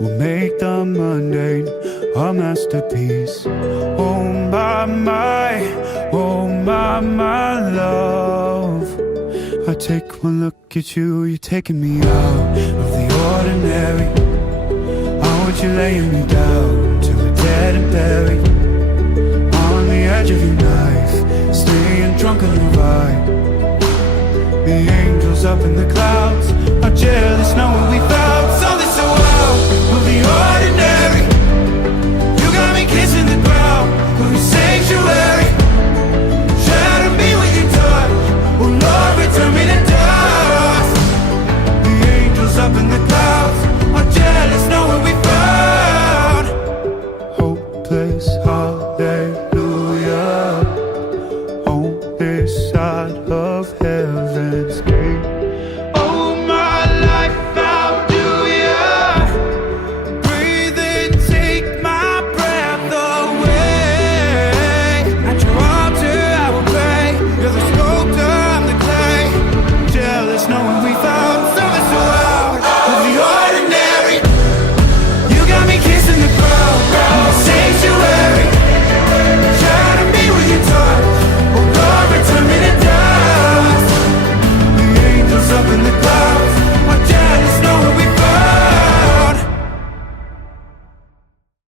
We'll make the mundane a masterpiece. Oh my love. I take one look at you, you're taking me out of the ordinary. I want you laying me down till we're dead and buried. On the edge of your knife, staying drunk on the vibe. The angels up in the clouds are jealous knowing we found